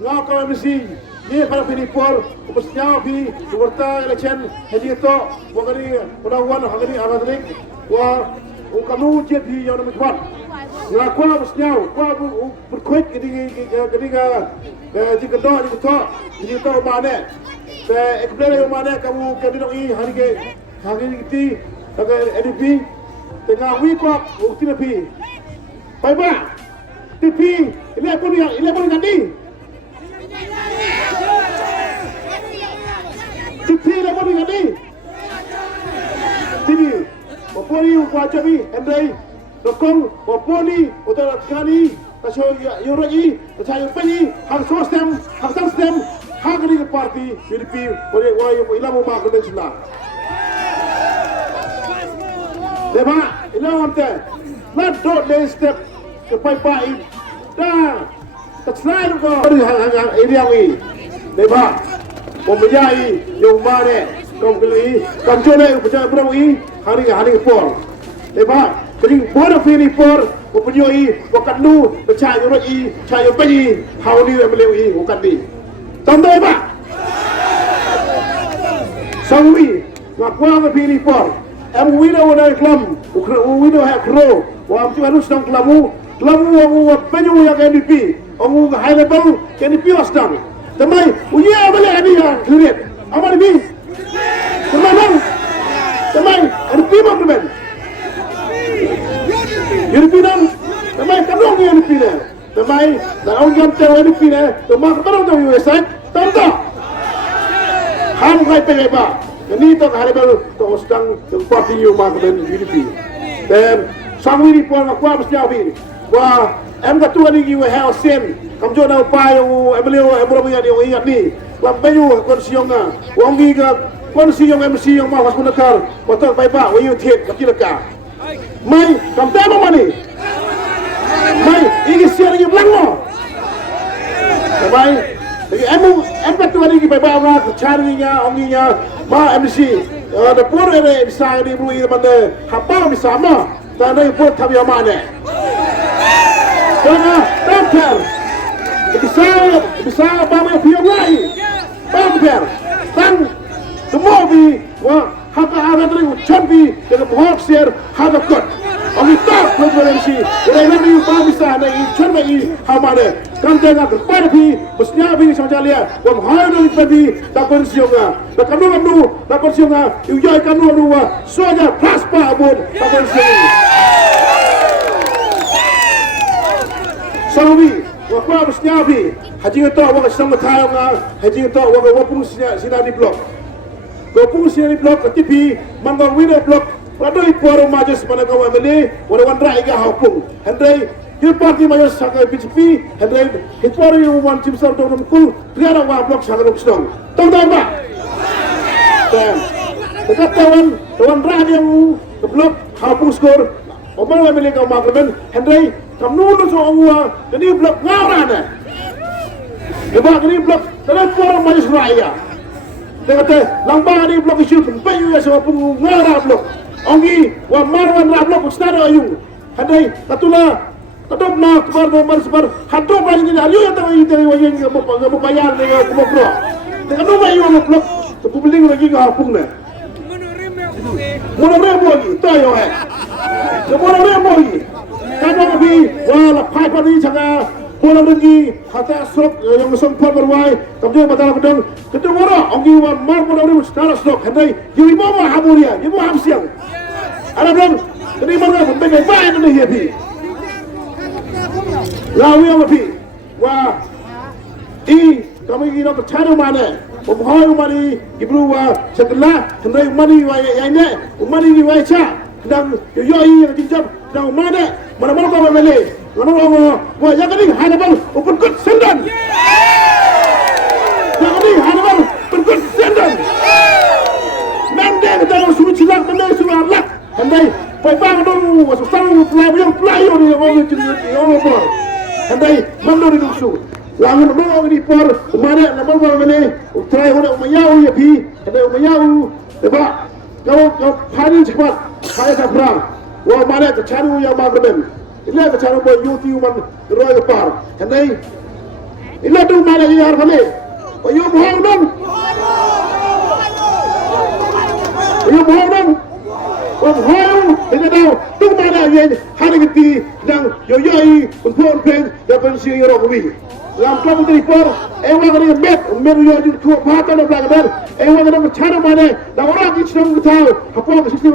ngakau mesti ye pada pinipor upasnya pi warta election hedi to wagari udawan hagari agadrik wa ukamu jet di yang nampak ngakau mestinya wa berkuat gini jika to mana eksplorer mana kamu kandidat ini hari kita agar NDP tengah wikok bukti nepi baik TV ini pun ganti TV ini pun ganti TV oponi upacapi Andai dokong oponi utara kani kasih yurai kasih peni hak sostem hak sostem hak ini parti NDP oleh wayu ilamu makhluk nasional Deba, ilawan te, nak dot le step ke pai dah, terserah tu kau hang area ni. Deba, pembeli yang mana, kau beli, kau jual percaya berawi hari por. Deba, jadi bodoh fini por, pembeli, bukan lu percaya orang percaya beli, hau ni beli bukan ni. Tahu deba, sawi, ngakuang fini por. Wina wana kelam, wina hak kro, wam tu harus nang kelamu wam penyu yang NDP, wam high level NDP wasdam. Temai, uya balik ni ya, clear. Amal ni, temai, NDP makluman. NDP nam, temai kanong ni NDP ni, temai, dah orang jam cakap NDP ni, temai kebarang tu USA, tahu. Ham kai penyebab. Ini tak ada baru tak sedang parti yang makan UDP. Dan sambil ini pun aku mesti awal. Wah, ketua ni kita have sen. Kamu jangan upaya beliau berapa yang dia ingat ni. Lampu konsiongnya. Wang kita konsiong MC yang mahu menekar. Betul baik pak. Wayu tiap kaki lekar. Mai, kamu tahu apa ni? Mai, ini siapa yang belang? Mai. Jadi ketua ni kita baik orang carinya, onginya. Ma MC, ada pun ada bisa ni bui mana, apa bisa ma, dan ada pun tapi mana. Jangan doktor, bisa apa yang dia lagi, doktor, dan semua bi, wah, apa tu champi dengan boxer, apa kot. Orang kita ketua MC, ada ni apa bisa ada champi mana. Kan jangan kepada bi, mestinya bi macam dia, wah hari ni tadi tak pensiunga. Nak dapat siapa? Ujai kanu dua, soja prosper abun dapat siapa? Sawi, waktu mesti abi. Haji kita waktu sama thayang haji kita waktu wapung sinani blok. Wapung sinani blok TV, manggang winner blok. Wadai puaro majas mana kau ambil? Wadai iga hapung. Hendai Hil parti majas sangat BJP. Hendai hil puaro yang wan cimsar dong kul. Tiada wah blok sangat sedang. Tahu tak? Dekat tawan rah yang keblok hapus skor. Orang yang milik kaum makluman, Henry kamu nulu semua. Jadi blok ngawran. Lepas ini blok terus orang majlis raya. Dekat lambang ini blok isu penpayu ya semua pengawran blok. Ongi wa marwan rah blok ustad ayung. Henry katulah kadang nak kebar sebar hadap lagi ni ayu yang tahu itu yang kamu bayar dengan kamu blok. Dekat rumah ayung blok. Publik lagi ke hapung ni. Mana lagi? Tahu ya? Mana lagi? Kalau lebih, wah lepas pada ini cakap, mana lagi? Kata slok yang sempat berway, kamu batal kedeng. Kedeng orang, orang yang mar mana lagi? Sekarang slok, hendak jadi mana hamulia, jadi mana hamsiang. Ada belum? Jadi mana? Berbagai baik ni happy. Lalu yang lebih, wah, kami ini nak cari mana? Pemahai umani ibu setelah hendak umani yang ini umani ni wajah sedang yoi yang dijam sedang mana kau memilih mana wah yang ini hadapan open good sendan yang ini hadapan open good sendan mendek kita suruh cilak mendek suruh alak hendak pembang dulu sesuatu pelayu ni orang apa hendak mandor di dusu Langan dulu ni por mana nama mana try orang umayau ya pi ada umayau sebab kau hari cepat saya tak perang wah mana kecaru yang magremen ini kecaru buat youth human roy par kendai ila tu mana ya harfale ayo mohon dong dengan tahu tu mana yang hari ini yang yoyai untuk pen dan pensi European. Dalam kelompok terikor, ewan dengan met yo di kuat bahkan dan belakang, ewan dengan cara mana, dan orang Islam tahu apa yang sistem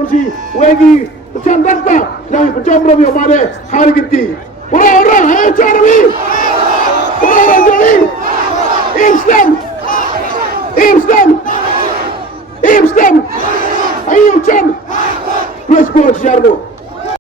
wegi macam apa yang pencamran yang mana hari ini. Orang, cara ni, orang jadi Islam, ayo cam. Plus 4 Jargo.